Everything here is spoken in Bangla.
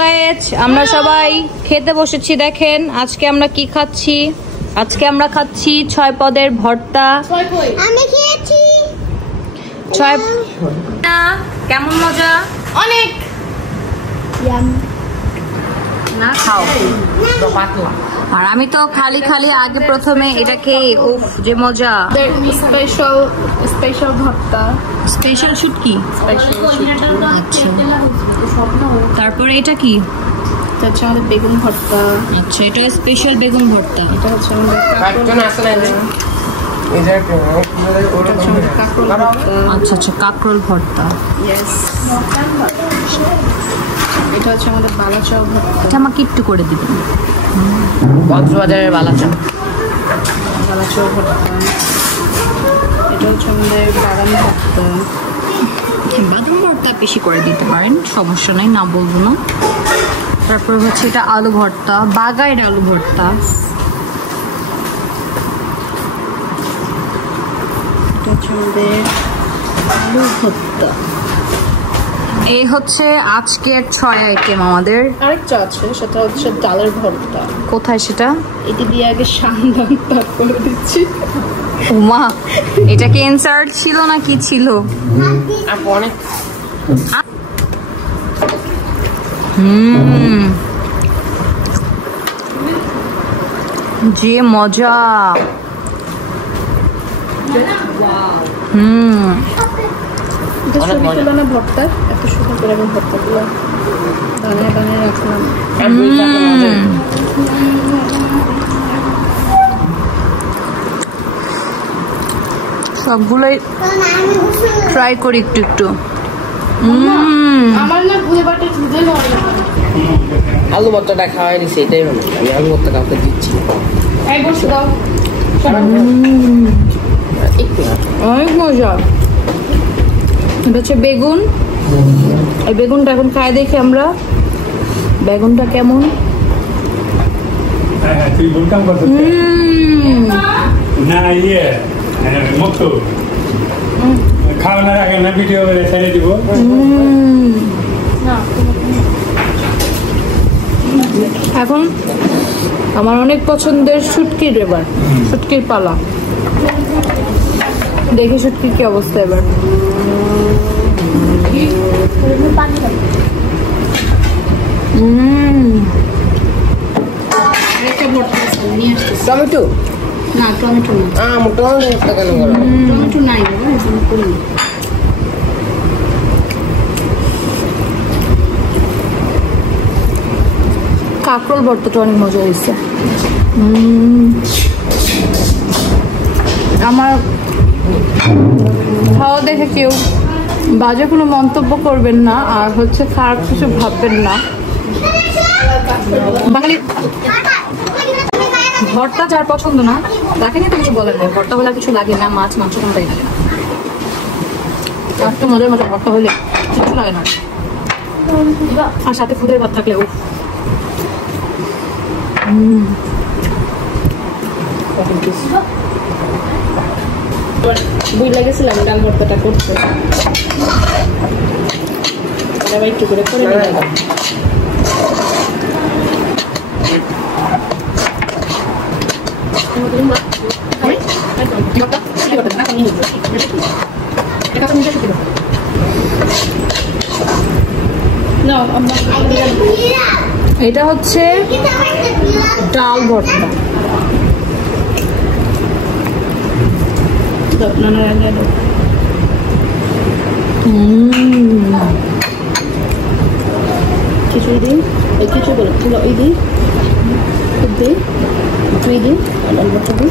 গাইস আমরা সবাই খেতে বসেছি। দেখেন আজকে আমরা কি খাচ্ছি। আজকে আমরা খাচ্ছি 6 পদের ভর্তা। আমি খেয়েছি 6 না কেমন মজা অনেক না খাও পাতলা। আর আমি তো খালি খালি আগে প্রথমে এটাকে উফ যে মজা। স্পেশাল ভর্তা স্পেশাল শুটকি। আচ্ছা তারপরে এটা কি? এটা হচ্ছে আমাদের বেগুন ভর্তা। আচ্ছা এটা স্পেশাল বেগুন ভর্তা। এটা হচ্ছে আমাদের আচ্ছা আচ্ছা কাঁকরোল ভর্তা। এটা হচ্ছে আমাদের বালাচাও ভর্তা। এটা আমাকে একটু করে দিবেন। কক্সবাজারের বালাচাও ভর্তা। এটা হচ্ছে আমাদের বাদাম ভর্তা। বাদাম ভর্তা বেশি করে দিতে পারেন, সমস্যা নাই, না বলবো না। তারপর হচ্ছে এটা আলু ভর্তা, বাগাইয়ের আলু ভর্তা। এটা হচ্ছে আমাদের আলু ভর্তা। এই হচ্ছে আজকের 6 আইটেম আমাদের। আরেকটা আছে সেটা হচ্ছে ডালের ভর্তা। কোথায় সেটা? এটি দিয়ে আগে সান্দান তারপরে দিচ্ছি। উমা এটা কি ইনসার্ট ছিল না কি ছিল? অনেক যে মজা। ভর্তা এত সুন্দর করে আমি ভর্তাগুলো বানিয়ে বানিয়ে রাখলাম। সবগুলোই ট্রাই করি একটু একটু। আমার না ভুলে বাটে খুঁজে আলু ভর্তাটা খাওয়াই নিছি, এটাই হলো। আমি আলু ভর্তা কাউকে দিচ্ছি এক বসে দাও। অনেক মজা। এটা হচ্ছে বেগুন। এই বেগুনটা এখন খাই দেখি আমরা বেগুনটা কেমন। তুই বলতাম কত না ইয়ে মতো খাওয়া না রাখে না, ভিডিও করে ছেড়ে দিব। এখন আমার অনেক পছন্দের শুটকির, এবার শুটকির পালা। দেখি শুটকির কি অবস্থা এবার। টমেটো না টমেটো না, টমেটো ভর্তা কেন করো? টমেটো নাই বাবা, এজন্য করিনি। কাঁকরোল ভর্তাটা অনেক মজা হয়েছে। আমার খাওয়া দেখে কেউ বাজে কোনো মন্তব্য করবেন না, আর হচ্ছে খারাপ কিছু ভাববেন না। বাঙালি ভর্তা যার পছন্দ না তাকে নিয়ে তো কিছু বলার নেই। ভর্তা হলে কিছু লাগে না, মাছ মাংস কোনটাই লাগে না। আর তো মজার মজার ভর্তা হলে কিছু লাগে না, আর সাথে খুদের ভাত থাকলে ও বুঝ লাগেছিলাম ডাল ভর্তাটা করতে, আবার একটু করে করে নিলাম। এটা হচ্ছে ডাল ভর্তা। খিচুড়ি দিন, খিচুড়ি বলো ওই দিন দিই, তুই দিই, আর ডাল ভর্তা দিই।